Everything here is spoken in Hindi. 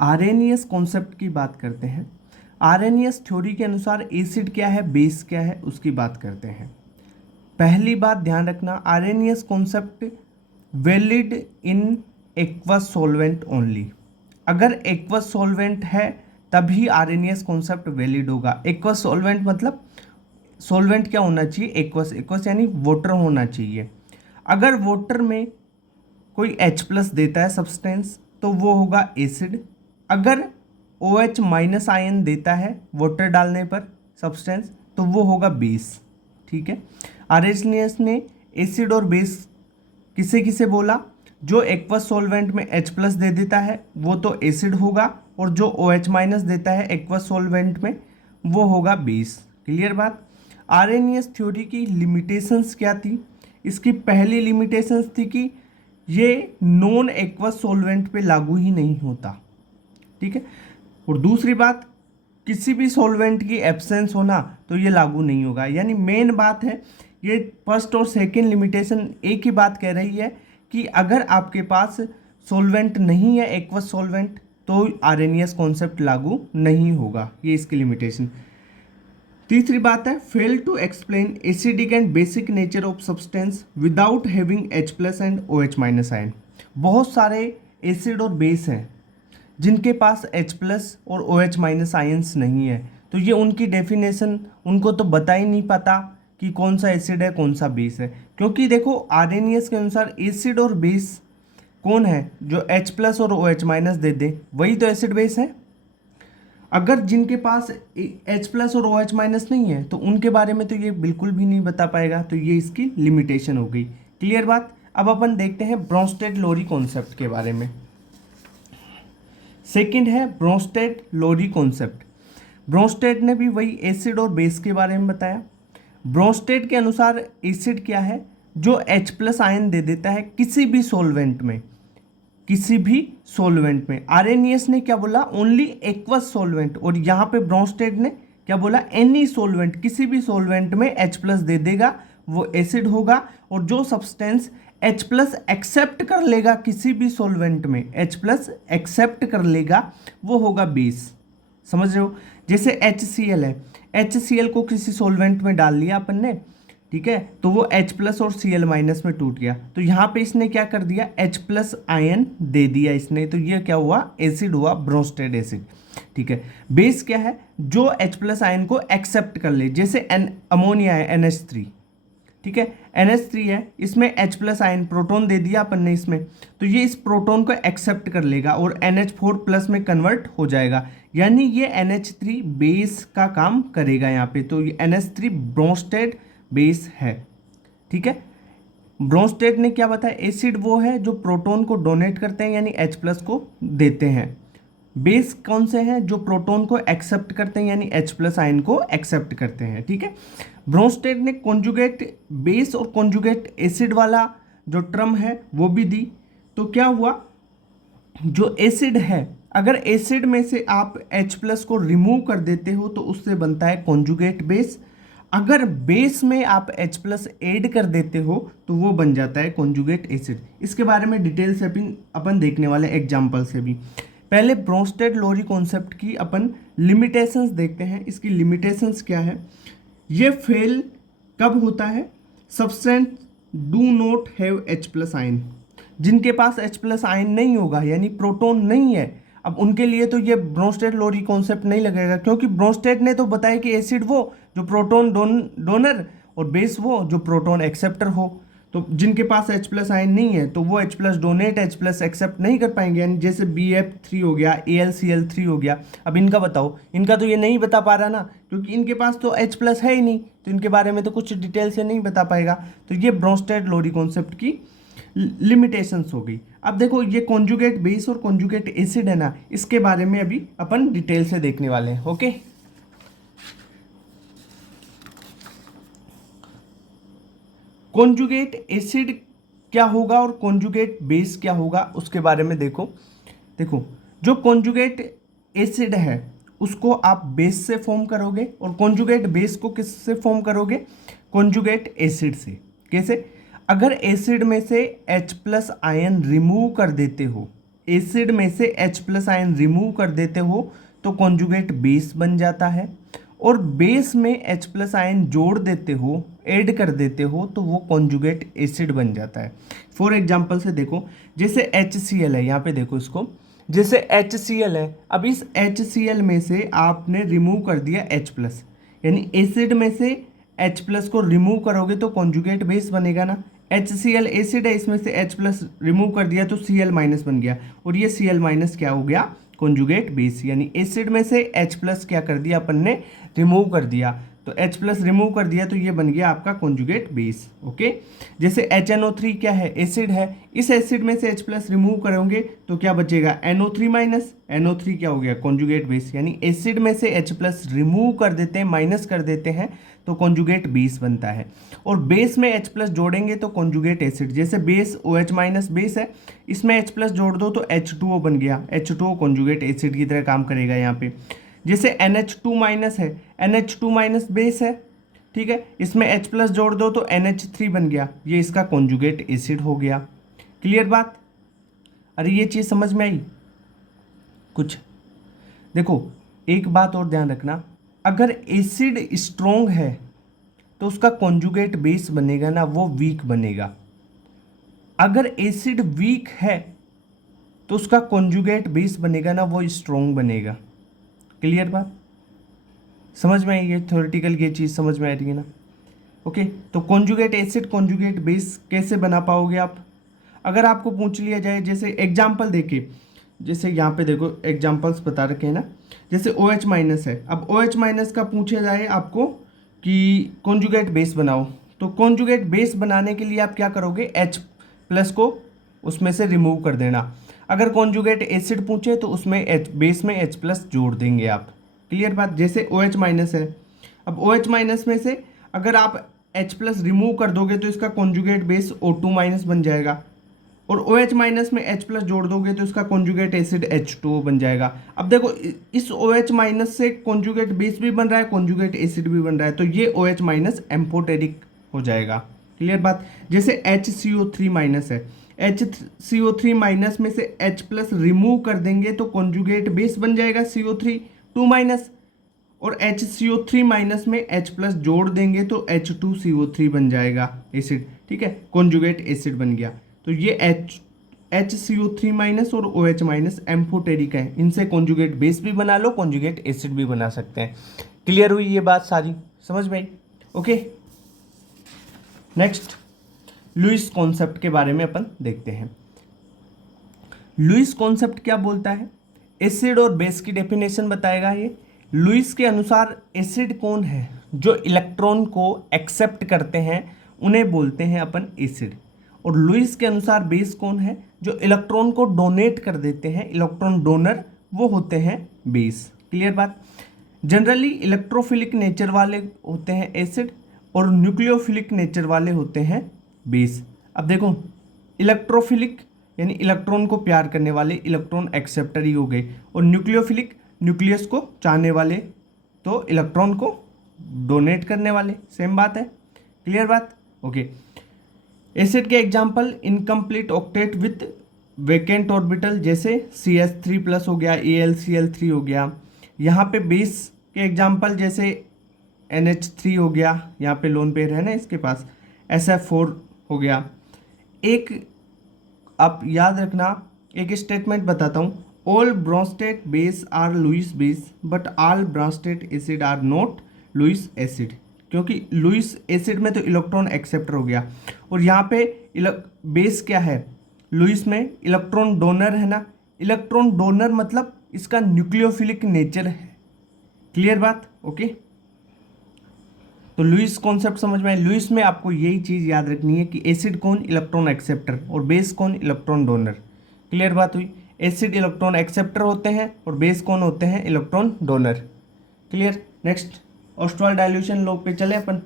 आर्हेनियस कॉन्सेप्ट की बात करते हैं। आर्हेनियस थ्योरी के अनुसार एसिड क्या है, बेस क्या है, उसकी बात करते हैं। पहली बात ध्यान रखना, Arrhenius concept valid in aqueous solvent only. अगर एक्वस सॉल्वेंट है तभी आर्हेनियस कॉन्सेप्ट वैलिड होगा। एक्वस सॉल्वेंट मतलब सॉल्वेंट क्या होना चाहिए, एक्वस। एक्वस यानी वाटर होना चाहिए। अगर वाटर में कोई H+ देता है सब्सटेंस तो वो होगा एसिड। अगर OH- आयन देता है वाटर डालने पर सब्सटेंस तो वो होगा बेस। ठीक है। आर्हेनियस ने एसिड और बेस किसे किसे बोला? जो एक्वस सॉल्वेंट में H+ दे देता है वो तो एसिड होगा, और जो OH- देता है एक्वस सॉल्वेंट में वो होगा बेस। क्लियर बात। आर्हेनियस थ्योरी की लिमिटेशंस क्या थी? इसकी पहली लिमिटेशंस थी कि ये नॉन एक्वस सॉल्वेंट पे लागू ही नहीं होता। ठीक है। और दूसरी बात, किसी भी सॉल्वेंट की एब्सेंस होना तो ये लागू नहीं होगा। यानी मेन बात है, ये फर्स्ट और सेकंड लिमिटेशन एक ही बात कह रही है कि अगर आपके पास सॉल्वेंट नहीं है, एक्वस सॉल्वेंट, तो आर्हेनियस कॉन्सेप्ट लागू नहीं होगा। ये इसकी लिमिटेशन। तीसरी बात है, fail to explain acidic and basic nature of substance without having H+ and OH- ion. बहुत सारे एसिड और बेस हैं जिनके पास H+ और OH- आयंस नहीं है, तो ये उनकी डेफिनेशन उनको तो बता ही नहीं पाता कि कौन सा एसिड है कौन सा बेस है। क्योंकि देखो आर्हेनियस के अनुसार एसिड और बेस कौन है? जो H+ और OH- दे दे वही तो एसिड बेस है। अगर जिनके पास H+ और OH- नहीं है तो उनके बारे में तो ये बिल्कुल भी नहीं बता पाएगा। तो ये इसकी लिमिटेशन हो गई। क्लियर बात। अब अपन देखते हैं ब्रोंस्टेड-लोरी कॉन्सेप्ट के बारे में। सेकंड है ब्रोंस्टेड-लोरी कॉन्सेप्ट। ब्रोंस्टेड ने भी वही एसिड और बेस के बारे में बताया। ब्रोंस्टेड के अनुसार एसिड क्या है? जो H+ आयन दे देता है किसी भी सॉल्वेंट में, किसी भी सॉल्वेंट में। आर्हेनियस ने क्या बोला? Only aqueous solvent. और यहाँ पे ब्रोंस्टेड ने क्या बोला? एनी सॉल्वेंट, किसी भी सॉल्वेंट में H+ दे देगा वो एसिड होगा। और जो सब्सटेंस H+ एक्सेप्ट कर लेगा किसी भी सॉल्वेंट में, H+ एक्सेप्ट कर लेगा वो होगा बेस। समझ रहे हो? जैसे HCl है, HCl को किसी सॉल्वेंट में डाल लिया अपन ने, ठीक है, तो वो H+ और Cl- में टूट गया। तो यहाँ पे इसने क्या कर दिया? H+ आयन दे दिया इसने, तो ये क्या हुआ? एसिड हुआ, ब्रोंस्टेड एसिड। ठीक है। बेस क्या है? जो H+ आयन को एक्सेप्ट कर ले। जैसे अमोनिया है NH3, ठीक है, NH3 है, इसमें H+ आयन प्रोटॉन दे दिया अपन ने इसमें, तो ये इस प्रोटॉन को एक्सेप्ट कर लेगा और NH4+ में कन्वर्ट हो जाएगा। यानी ये NH3 बेस का काम करेगा यहाँ पे। तो ये NH3 ब्रोंस्टेड बेस है। ठीक है। ब्रोंस्टेड ने क्या बताया? एसिड वो है जो प्रोटॉन को डोनेट करते हैं यानी H+ को देते हैं। बेस कौन से हैं? जो प्रोटॉन को एक्सेप्ट करते हैं यानी H+ आयन को एक्सेप्ट करते हैं। ठीक है। ब्रोंस्टेड ने कॉन्जुगेट बेस और कॉन्जुगेट एसिड वाला जो टर्म है वो भी दी। तो क्या हुआ? जो एसिड है, अगर एसिड में से आप H+ को रिमूव कर देते हो तो उससे बनता है कॉन्जुगेट बेस। अगर बेस में आप H+ ऐड कर देते हो तो वो बन जाता है कॉन्जुगेट एसिड। इसके बारे में डिटेल से अपन देखने वाले एग्जांपल से भी। पहले ब्रोंस्टेड-लोरी कॉन्सेप्ट की अपन लिमिटेशंस देखते हैं। इसकी लिमिटेशंस क्या है? ये फेल कब होता है? Substance do not have H+ ion. जिनके पास H+ आयन नहीं होगा यानी प्रोटॉन नहीं है, अब उनके लिए तो ये ब्रोंस्टेड-लोरी कॉन्सेप्ट नहीं लगेगा, क्योंकि ब्रोंस्टेड ने तो बताया कि एसिड वो जो प्रोटॉन डोनर और बेस वो जो प्रोटॉन एक्सेप्टर हो। तो जिनके पास H+ आयन नहीं है तो वो H+ डोनेट H+ एक्सेप्ट नहीं कर पाएंगे। यानी जैसे BF3 हो गया, AlCl3 हो गया। अब इनका बताओ, इनका तो ये नहीं बता पा रहा ना, क्योंकि इनके पास तो H+ है ही नहीं, तो इनके बारे में तो कुछ डिटेल से नहीं बता पाएगा। तो ये ब्रोंस्टेड-लोरी कॉन्सेप्ट की लिमिटेशंस हो गई। अब देखो ये कॉन्जुगेट बेस और कॉन्जुगेट एसिड है ना, इसके बारे में अभी अपन डिटेल से देखने वाले हैं। ओके। कॉन्जुगेट एसिड क्या होगा और कॉन्जुगेट बेस क्या होगा उसके बारे में देखो। देखो जो कॉन्जुगेट एसिड है उसको आप बेस से फॉर्म करोगे और कॉन्जुगेट बेस को किससे फॉर्म करोगे? कॉन्जुगेट एसिड से। कैसे? अगर एसिड में से H+ आयन रिमूव कर देते हो, एसिड में से H+ आयन रिमूव कर देते हो तो कॉन्जुगेट बेस बन जाता है, और बेस में H+ आयन जोड़ देते हो, ऐड कर देते हो, तो वो कॉन्जुगेट एसिड बन जाता है। फॉर एग्जांपल से देखो, जैसे HCl है, यहाँ पे देखो इसको, जैसे HCl है, अब इस HCl में से आपने रिमूव कर दिया H+, यानी एसिड में से H+ को रिमूव करोगे तो कॉन्जुगेट बेस बनेगा ना। HCl एसिड है, इसमें से H+ रिमूव कर दिया तो Cl- बन गया, और ये Cl- क्या हो गया, कॉन्जुगेट बेस। यानी एसिड में से H+ क्या कर दिया अपन ने, रिमूव कर दिया, तो H+ रिमूव कर दिया तो ये बन गया आपका कॉन्जुगेट बेस। ओके, जैसे HNO3 क्या है, एसिड है, इस एसिड में से H+ रिमूव करोगे तो क्या बचेगा, NO3-, NO3 क्या हो गया, कॉन्जुगेट बेस। यानी एसिड में से H+ रिमूव कर देते हैं, माइनस कर देते हैं, तो कॉन्जुगेट बेस बनता है। और बेस में H+ जोड़ेंगे तो कॉन्जुगेट एसिड, जैसे बेस OH- बेस है, इसमें H+ जोड़ दो तो H2O बन गया, H2O कॉन्जुगेट एसिड की तरह काम करेगा यहाँ पे। जैसे NH2- है, NH2- बेस है, ठीक है, इसमें H+ जोड़ दो तो NH3 बन गया, ये इसका कॉन्जुगेट एसिड हो गया। क्लियर बात? अरे ये चीज़ समझ में आई कुछ? देखो एक बात और ध्यान रखना, अगर एसिड स्ट्रोंग है तो उसका कॉन्जुगेट बेस बनेगा ना, वो वीक बनेगा। अगर एसिड वीक है तो उसका कॉन्जुगेट बेस बनेगा ना, वो स्ट्रोंग बनेगा। क्लियर बात? समझ में आई? ये थ्योरेटिकल ये चीज़ समझ में आ रही है ना? ओके, तो कॉन्जुगेट एसिड कॉन्जुगेट बेस कैसे बना पाओगे आप? अगर आपको पूछ लिया जाए, जैसे एग्जाम्पल देखिए, जैसे यहाँ पे देखो एग्जाम्पल्स बता रखे हैं ना, जैसे OH- है, अब OH- का पूछा जाए आपको कि कॉन्जुगेट बेस बनाओ, तो कॉन्जुगेट बेस बनाने के लिए आप क्या करोगे, H+ को उसमें से रिमूव कर देना। अगर कॉन्जुगेट एसिड पूछे तो उसमें बेस में H+ जोड़ देंगे आप। क्लियर बात? जैसे OH- है, अब OH- में से अगर आप H+ रिमूव कर दोगे तो इसका कॉन्जुगेट बेस O2- बन जाएगा, और OH- में H+ जोड़ दोगे तो इसका कॉन्जुगेट एसिड H2O बन जाएगा। अब देखो इस OH- से कॉन्जुगेट बेस भी बन रहा है, कॉन्जुगेट एसिड भी बन रहा है, तो ये OH- एम्फोटेरिक हो जाएगा। क्लियर बात? जैसे HCO3- है, HCO3- में से H+ रिमूव कर देंगे तो कॉन्जुगेट बेस बन जाएगा CO3 और HCO3- में H+ जोड़ देंगे तो H2CO3 बन जाएगा एसिड, ठीक है, कॉन्जुगेट एसिड बन गया। तो ये HCO3- और OH- एम्फोटेरिक है, इनसे कॉन्जुगेट बेस भी बना लो, कॉन्जुगेट एसिड भी बना सकते हैं। क्लियर हुई ये बात सारी? समझ में आई? ओके, नेक्स्ट लुईस कॉन्सेप्ट के बारे में अपन देखते हैं। लुईस कॉन्सेप्ट क्या बोलता है? एसिड और बेस की डेफिनेशन बताएगा ये। लुईस के अनुसार एसिड कौन है, जो इलेक्ट्रॉन को एक्सेप्ट करते हैं उन्हें बोलते हैं अपन एसिड, और लुईस के अनुसार बेस कौन है, जो इलेक्ट्रॉन को डोनेट कर देते हैं, इलेक्ट्रॉन डोनर, वो होते हैं बेस। क्लियर बात? जनरली इलेक्ट्रोफिलिक नेचर वाले होते हैं एसिड, और न्यूक्लियोफिलिक नेचर वाले होते हैं बेस। अब देखो इलेक्ट्रोफिलिक यानी इलेक्ट्रॉन को प्यार करने वाले, इलेक्ट्रॉन एक्सेप्टर ही हो गए, और न्यूक्लियोफिलिक न्यूक्लियस को चाहने वाले, तो इलेक्ट्रॉन को डोनेट करने वाले, सेम बात है। क्लियर बात? ओके, एसिड के example incomplete octet with vacant orbital, जैसे CH3+ हो गया, AlCl3 हो गया। यहाँ पे बेस के एग्जांपल जैसे NH3 हो गया, यहाँ पे लोन पेयर है ना इसके पास, SF4 हो गया। एक आप याद रखना, एक स्टेटमेंट बताता हूँ, all Bronsted base are Lewis base but all Bronsted acid are not Lewis acid, क्योंकि लुईस एसिड में तो इलेक्ट्रॉन एक्सेप्टर हो गया, और यहाँ पे बेस क्या है, लुईस में इलेक्ट्रॉन डोनर है ना, इलेक्ट्रॉन डोनर मतलब इसका न्यूक्लियोफिलिक नेचर है। क्लियर बात? ओके, तो लुईस कॉन्सेप्ट समझ में आए। लुईस में आपको यही चीज़ याद रखनी है कि एसिड कौन, इलेक्ट्रॉन एक्सेप्टर, और बेस कौन, इलेक्ट्रॉन डोनर। क्लियर बात हुई? एसिड इलेक्ट्रॉन एक्सेप्टर होते हैं और बेस कौन होते हैं, electron donor. Clear? Next Ostwald dilution law पे चले अपन।